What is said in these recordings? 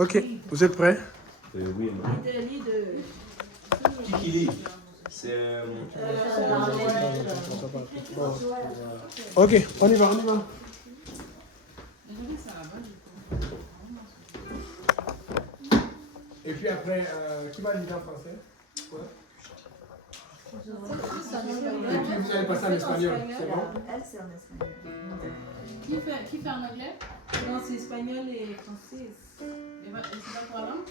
Ok, vous êtes prêts? Oui, Kikili. C'est. Ok, on y va. Et puis après, qui va lire en français? Ouais. Et puis vous allez passer en espagnol, c'est bon? Elle, c'est en espagnol. Qui fait en anglais? Non, c'est espagnol et français. Et c'est pas quoi langue?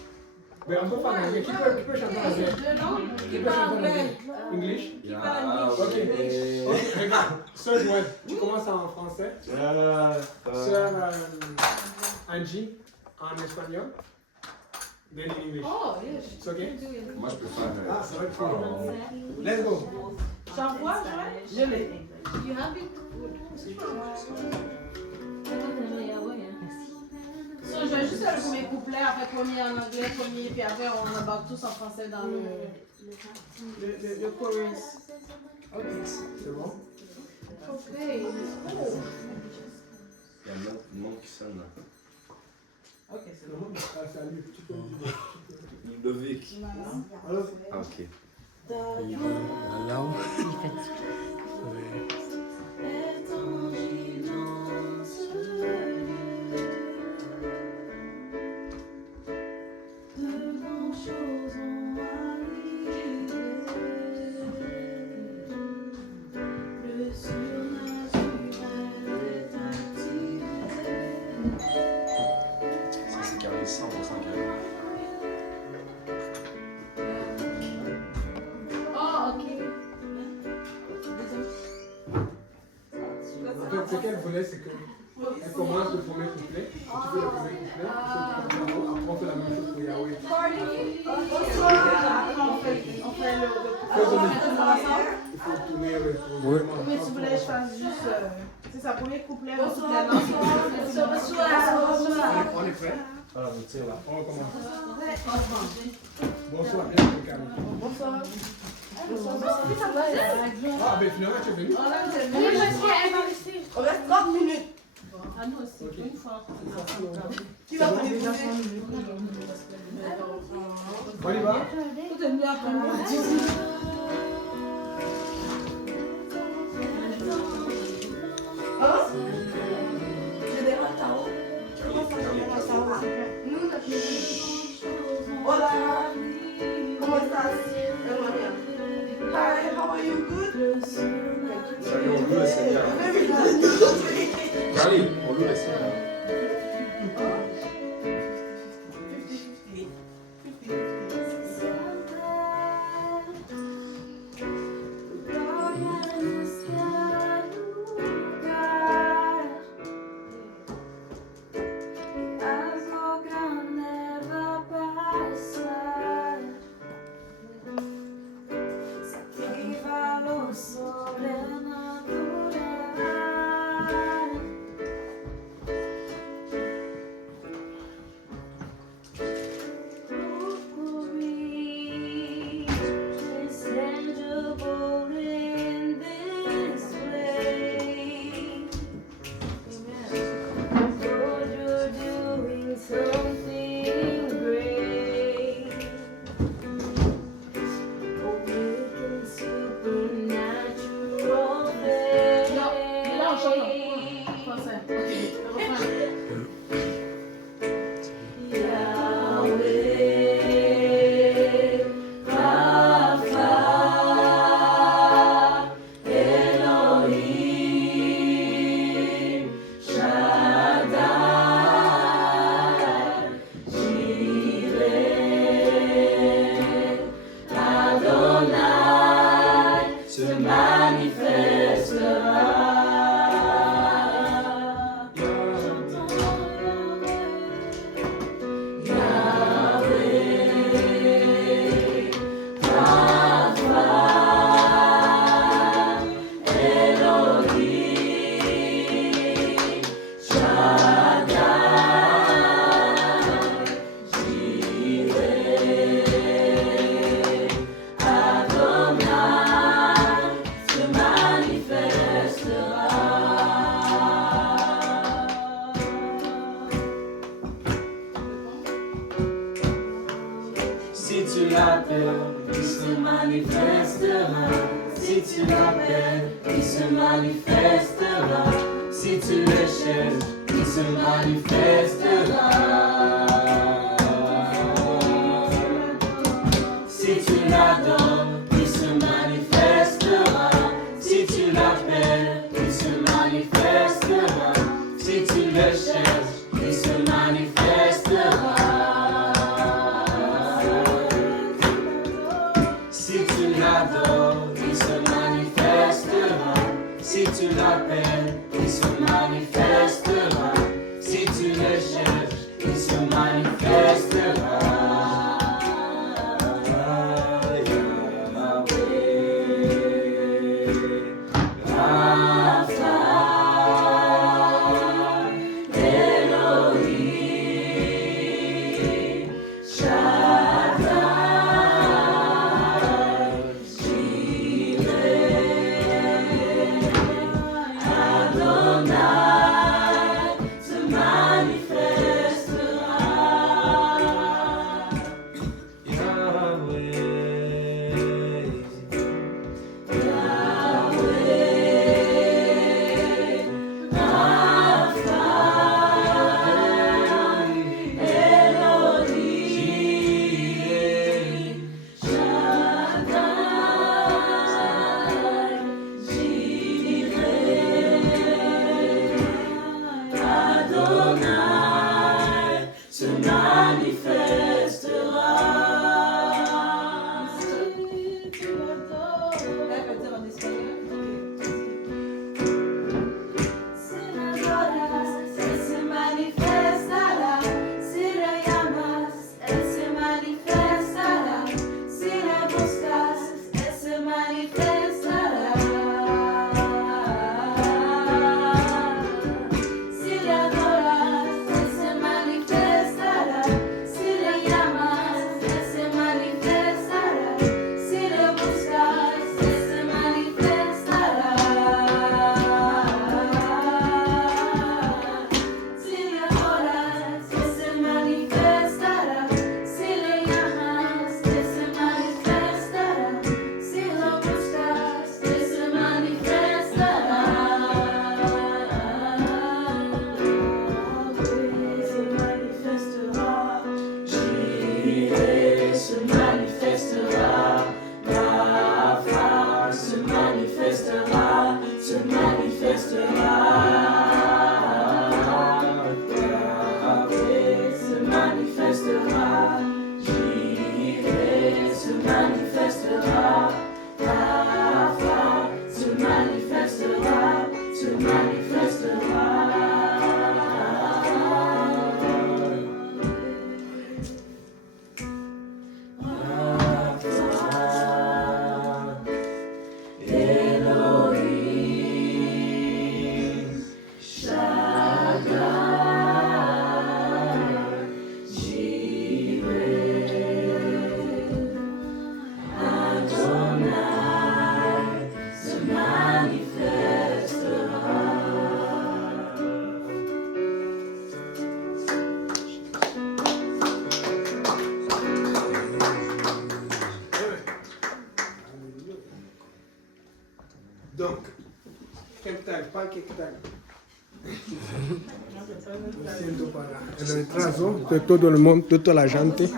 Mais on peut pas en anglais. Qui peut chanter en anglais? Deux langues? Qui peut chanter en anglais? English? Qui parle anglais? Ok, regarde. Sœur Joël, tu commences en français. Sœur Angie, en espagnol. Then in English. Oh, yes. It's okay? Moi, je peux faire. Ah, ça va être fort. Let's go. J'envoie, je l'ai. You have it? So, je vais juste faire le premier couplet, après premier en anglais, premier, puis après on embarque tous en français dans le chorus. Ok, c'est bon? Ok. Il y a une montre qui sonne là. Ok, c'est bon. Ah, salut, tu peux le dire. Ludovic. Alors, Ah, ok. alors, Ça, c'est carré 100% carré. Oh, ok. en fait, ce qu'elle voulait, c'est qu'elle commence le premier couplet. Tu fais le premier couplet, après on fait la même chose pour Yahweh. Après on fait le ensemble. Il faut tourner avec Mais tu voulais que je fasse juste. C'est ça, premier couplet, le couplet d'ensemble. On est prêt? Alors, on tire là. On recommence. Bonsoir, bien le calme. Bonsoir. Ah, ben finalement, tu es venu? On reste 30 minutes. Ah, nous aussi, une fois. Qui va prendre les On y va? Tout est venu après moi. Général Tao. Hola. ¿Cómo estás? Hi, how are you? Good? Salut, on loue le Seigneur. Charlie, on loue le Seigneur. l'appelles, il se manifestera. Si tu l'appelles, il se manifestera. Si tu le cherches, il se manifestera. Si tu l'adores, il se manifestera. Si tu l'appelles, il se manifestera. Si tu le cherches, il se manifestera. Si tu l'adores, il se manifestera. Si tu l'appelles, il se manifestera. Si tu le cherches, il se manifestera. Donc, pas che Lo siento para el retraso de todo el mundo, de toda la gente.